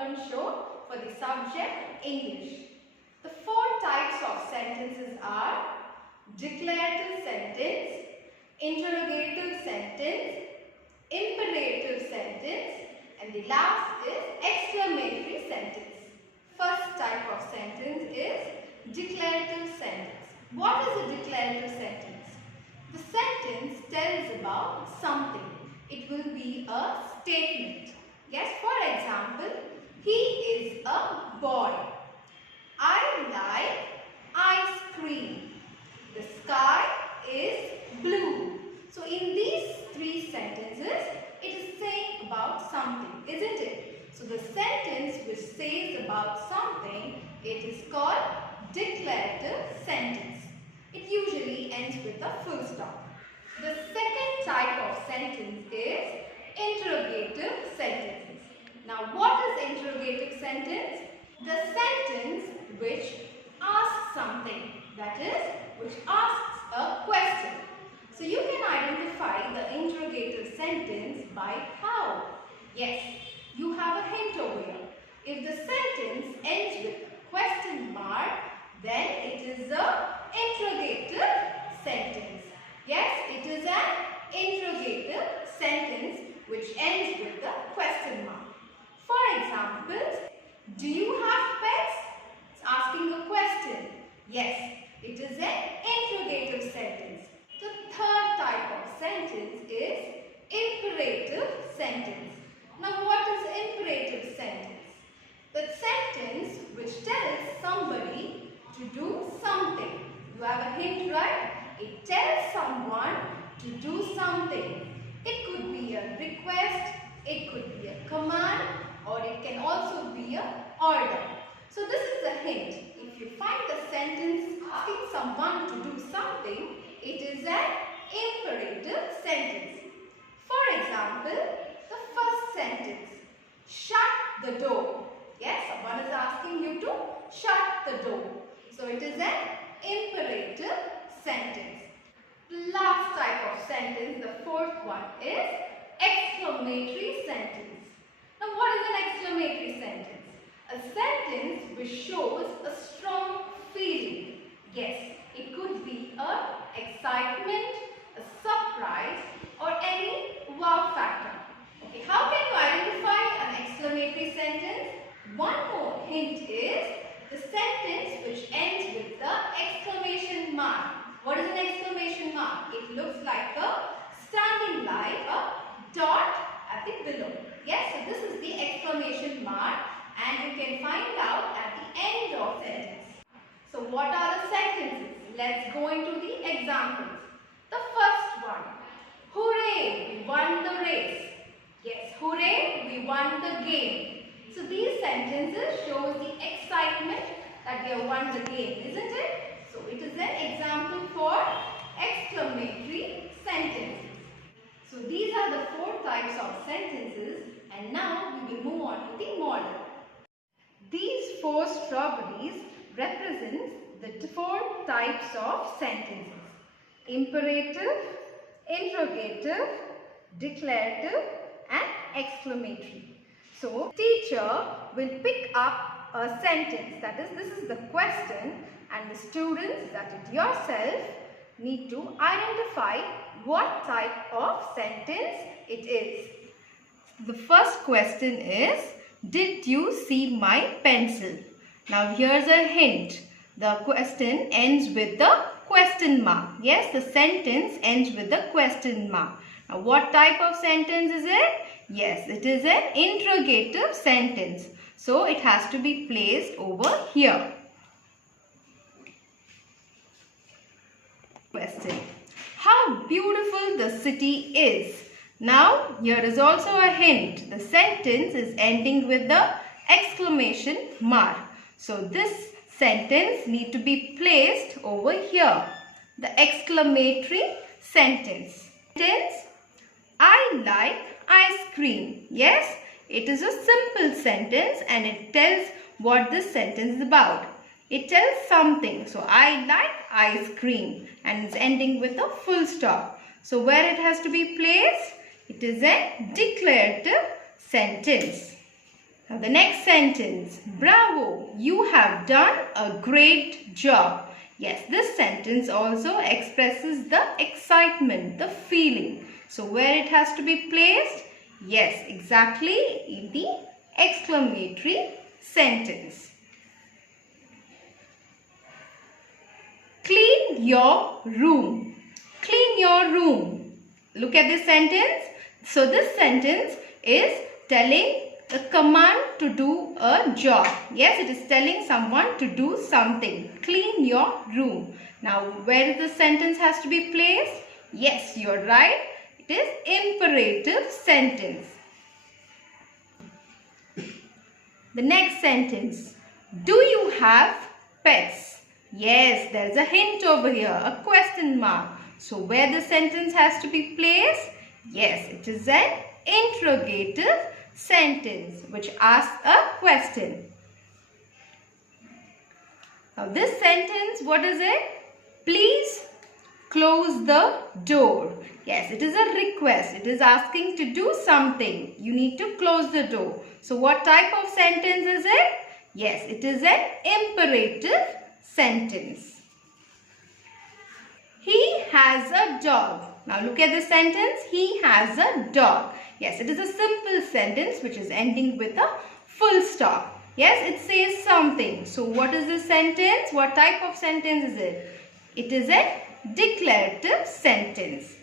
learn show for the subject English. The four types of sentences are declarative sentence, interrogative sentence, imperative sentence, and the last is exclamatory sentence. First type of sentence is declarative sentence. What is a declarative sentence? The sentence tells about something. It will be a statement. Yes, for example, he is a boy. I like ice cream. The sky is blue. So in these three sentences, it is saying about something, isn't it? So the sentence which says about something, it is called declarative sentence. It usually ends with a full stop. The second type of sentence is interrogative sentences. Now what is interrogative sentence? The sentence which asks something, that is, which asks a question. So you can identify the interrogative sentence by how? Yes, you have a hint over here. If the sentence ends with a question mark, then it is an interrogative sentence. Yes, it is an interrogative sentence which ends with the question mark. For example, do you have pets? It's asking a question. Yes, it is an interrogative sentence. The third type of sentence is imperative sentence. Now what is imperative sentence? The sentence which tells somebody to do something. You have a hint, right? It tells someone to do something. It could be a request, it could be a command, or it can also be an order. So this is a hint. If you find the sentence asking someone to do something, it is an imperative sentence. For example, the first sentence, shut the door. Yes, someone is asking you to shut the door. So it is an imperative sentence. Last type of sentence, the fourth one, is exclamatory sentence. Now what is an exclamatory sentence? A sentence which shows a strong feeling. Yes, it could be a excitement, a surprise, or any wow factor. Okay, how can you identify an exclamatory sentence? One more hint is the sentence which ends with the exclamation mark. What is an exclamation mark? It looks like a standing line, a dot at the below. Yes, so this is the exclamation mark and you can find out at the end of sentence. So what are the sentences? Let's go into the examples. The first one, hooray, we won the race. Yes, hooray, we won the game. So these sentences shows the excitement that we have won the game, isn't it? So it is an example for exclamatory sentences. So these are the four types of sentences and now we will move on to the model. These four strawberries represent the four types of sentences: imperative, interrogative, declarative and exclamatory. So teacher will pick up a sentence, that is, this is the question, and the students, that is yourself, need to identify what type of sentence it is. The first question is, did you see my pencil? Now here's a hint. The question ends with the question mark. Yes, the sentence ends with the question mark. Now what type of sentence is it? Yes, it is an interrogative sentence. So it has to be placed over here. Question. How beautiful the city is. Now here is also a hint. The sentence is ending with the exclamation mark. So this sentence need to be placed over here. The exclamatory sentence. I like ice cream. Yes, it is a simple sentence and it tells what this sentence is about. It tells something. So I like ice cream and it's ending with a full stop. So where it has to be placed? It is a declarative sentence. Now the next sentence, bravo, you have done a great job. Yes, this sentence also expresses the excitement, the feeling. So where it has to be placed? Yes, exactly in the exclamatory sentence. Clean your room. Clean your room. Look at this sentence. So this sentence is telling a command to do a job. Yes, it is telling someone to do something. Clean your room. Now, where the sentence has to be placed? Yes, you are right. It is imperative sentence. The next sentence. Do you have pets? Yes, there is a hint over here, a question mark. So, where the sentence has to be placed? Yes, it is an interrogative sentence which asks a question. Now this sentence, what is it? Please close the door. Yes, it is a request. It is asking to do something. You need to close the door. So what type of sentence is it? Yes, it is an imperative sentence. He has a dog. Now look at the sentence. He has a dog. Yes, it is a simple sentence which is ending with a full stop. Yes, it says something. So what is the sentence? What type of sentence is it? It is a declarative sentence.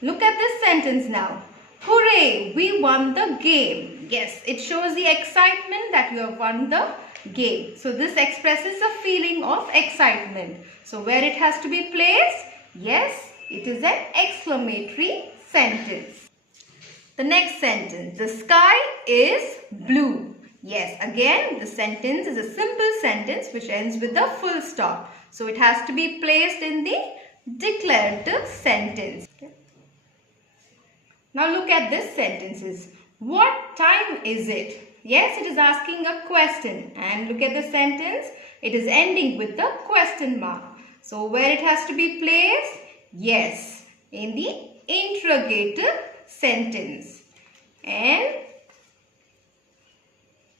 Look at this sentence now. Hooray, we won the game. Yes, it shows the excitement that you have won the game. So this expresses a feeling of excitement. So where it has to be placed? Yes, it is an exclamatory sentence. The next sentence, the sky is blue. Yes, again the sentence is a simple sentence which ends with a full stop. So it has to be placed in the declarative sentence. Now look at this sentences. What time is it? Yes, it is asking a question. And look at the sentence. It is ending with the question mark. So where it has to be placed? Yes, in the interrogative sentence. And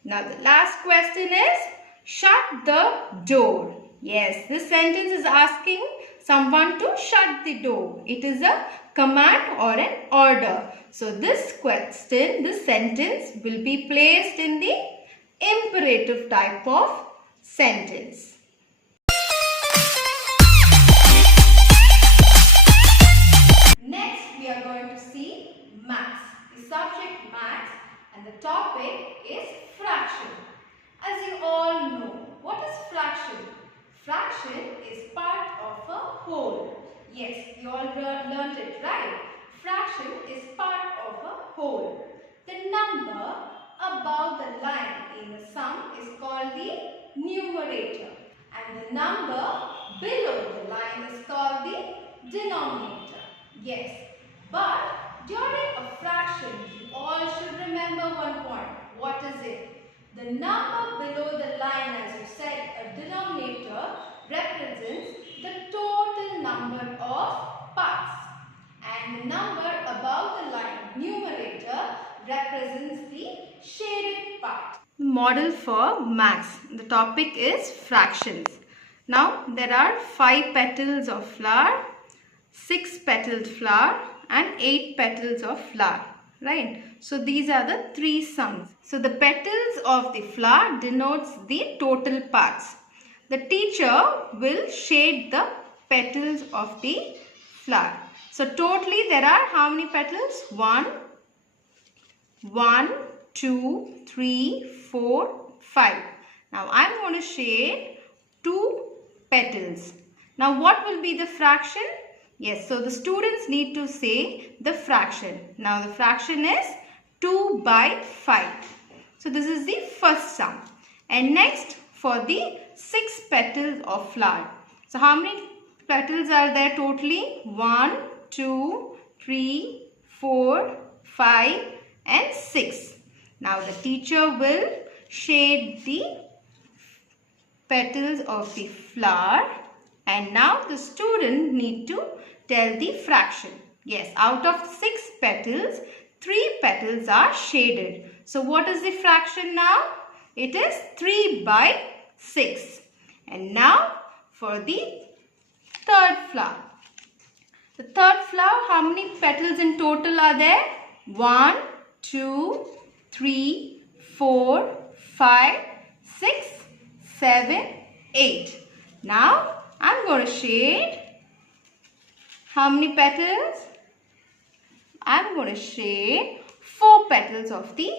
now the last question is, shut the door. Yes, this sentence is asking someone to shut the door. It is a command or an order. So this question, this sentence will be placed in the imperative type of sentence. Next, we are going to see maths. The subject maths and the topic is fraction. As you all know, what is fraction? Fraction is part of a whole. Yes, you all learned it, right? Fraction is part of a whole. The number above the line in the sum is called the numerator. And the number below the line is called the denominator. Yes, but during a fraction, you all should remember one point. What is it? The number below the line, as you said, a denominator, represents the total number of parts. And the number above the line, numerator, represents the shaded part. Model for maths. The topic is fractions. Now, there are 5 petals of flower, 6 petaled flower and 8 petals of flower. Right? So these are the 3 sums. So the petals of the flower denotes the total parts. The teacher will shade the petals of the flower. So totally there are how many petals? 1, 2, 3, 4, 5. Now I am going to shade 2 petals. Now what will be the fraction? Yes, so the students need to say the fraction. Now the fraction is 2 by 5. So this is the first sum. And next for the 6 petals of flower. So how many petals are there totally? 1, 2, 3, 4, 5 and 6. Now the teacher will shade the petals of the flower. And now the student need to tell the fraction. Yes, out of 6 petals, 3 petals are shaded. So what is the fraction now? It is 3 by 6. And now for the third flower. The third flower, how many petals in total are there? 1, 2, 3, 4, 5, 6, 7, 8. Now I'm going to shade how many petals? I'm going to shade 4 petals of the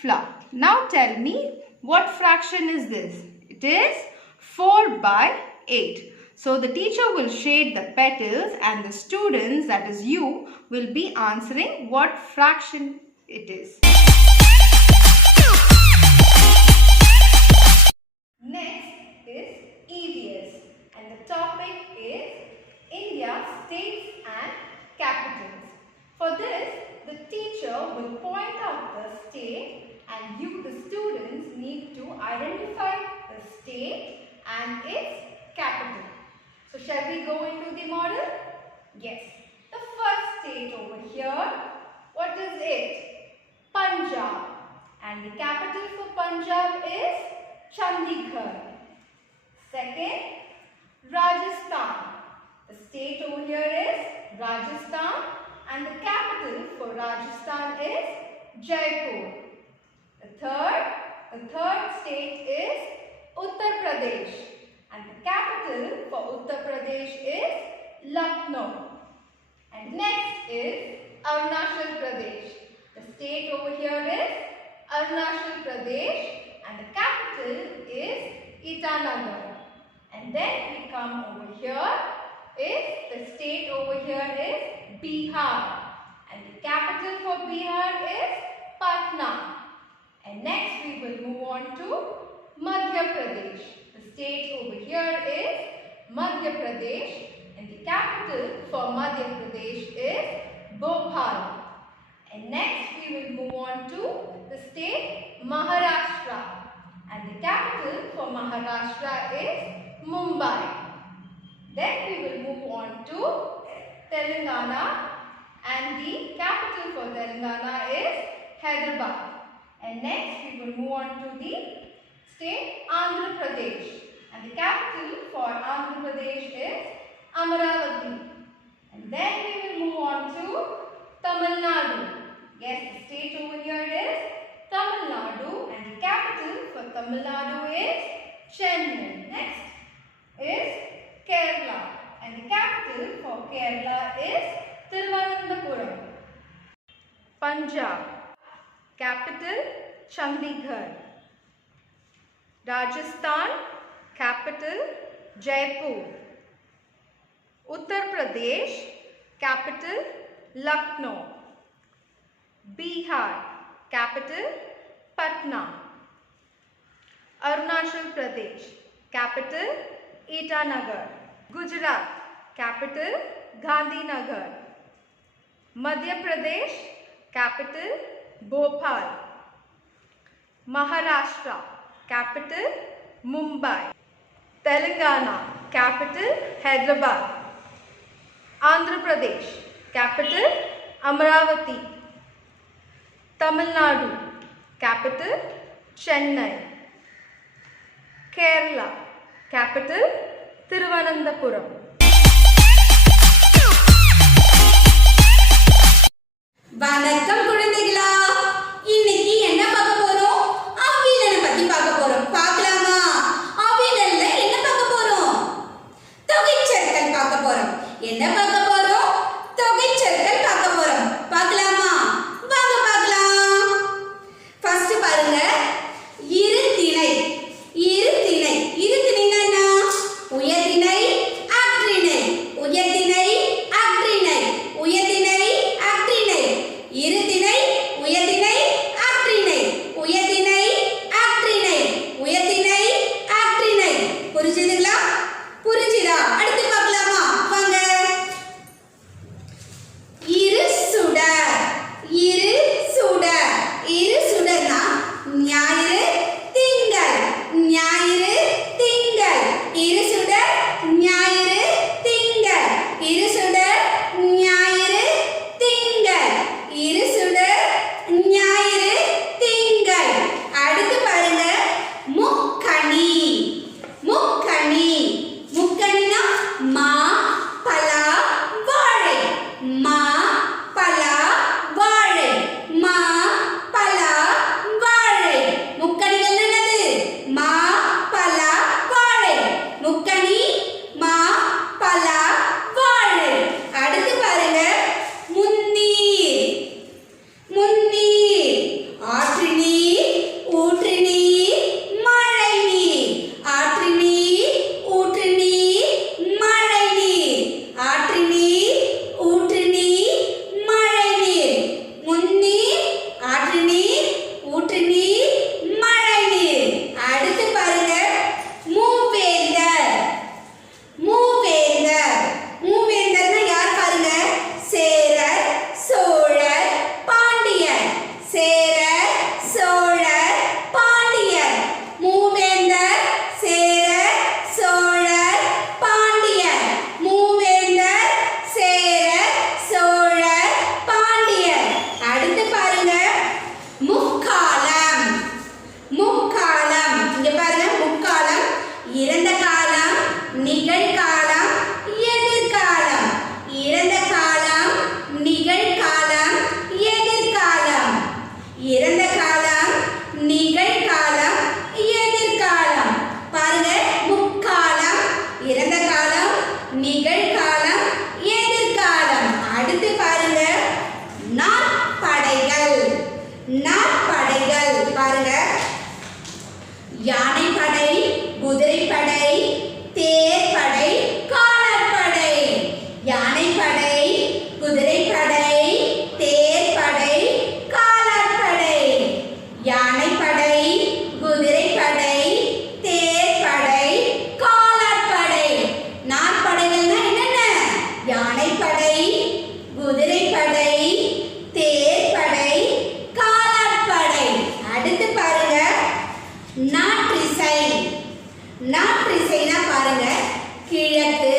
flower. Now tell me, what fraction is this? It is 4 by 8. So the teacher will shade the petals and the students, that is you, will be answering what fraction it is. Next is EVS and the topic is India's states and capitals. For this, the teacher will point out the state and you, the students, need to identify the state and its capital. So shall we go into the model? Yes. The first state over here, what is it? Punjab. And the capital for Punjab is Chandigarh. Second, Rajasthan. The state over here is Rajasthan and the capital for Rajasthan is Jaipur. The third state is Uttar Pradesh and the capital for Uttar Pradesh is Lucknow. And next is Arunachal Pradesh. The state over here is Arunachal Pradesh and the capital is Itanagar. And then we come over here the state over here is Bihar and the capital for Bihar is Patna. And next we will move on to Madhya Pradesh. The state over here is Madhya Pradesh and the capital for Madhya Pradesh is Bhopal. And next we will move on to the state Maharashtra and the capital for Maharashtra is Mumbai. Then we will move on to Telangana and the capital for Telangana is Hyderabad. And next we will move on to the state Andhra Pradesh and the capital for Andhra Pradesh is Amaravati. And then we will move on to Tamil Nadu. Yes, the state over here is Tamil Nadu and the capital for Tamil Nadu is Chennai. Next is Kerala and the capital for Kerala is Thiruvananthapuram. Punjab, capital Chandigarh. Rajasthan, capital Jaipur. Uttar Pradesh, capital Lucknow. Bihar, capital Patna. Arunachal Pradesh, capital Itanagar. Gujarat, capital Gandhinagar. Madhya Pradesh, capital Bhopal. Maharashtra, capital Mumbai. Telangana, capital Hyderabad. Andhra Pradesh, capital Amaravati. Tamil Nadu, capital Chennai. Kerala, capital Thiruvananthapuram. வணக்கம் குழந்தைகளா, இன்னைக்கு என்ன பார்க்க போறோம்? அவியலை பத்தி பார்க்க போறோம். பார்க்கலாமா? அவியல்ல என்ன பார்க்க போறோம்? தொகைச்சொற்கள் பார்க்க போறோம். என்ன பார்க்க போறோம்? தொகைச்சொற்கள் பார்க்க போறோம். பார்க்கலாமா? வாங்க பார்க்கலாம். ஃபர்ஸ்ட் பாருங்க, இருதிணை. இருதிணை. இருதிணைனா என்ன? உயர்திணை, அஃறிணை. உயர்திணை, அஃறிணை. உயர்திணை, அஃறிணை. இருதிணை, இறந்த காலம், நிகழ்காலம், எதிர்காலம். பாருங்க, முக்காலம், இறந்த காலம், நிகழ்காலம், எதிர்காலம். அடுத்து பாருங்க, நாற்படைகள். நாற்படைகள் பாருங்க, யானைப்படை, குதிரைப்படை, தேர்ப்படை, காலாட்படை. யானைப்படை, குதிரைப்படை, தேர்ப்படை, காலாட்படை. யானைப்படை, குதிரைப்படை, தேர்ப்படை, காலாட்படை. நாற்படைகள்னா என்னென்ன? யானைப்படை, குதிரைப்படை, தேர்ப்படை, காலாட்படை. அடுத்து பாருங்க, நாற்றிசை. நாற்றிசைனா பாருங்க, கிழக்கு,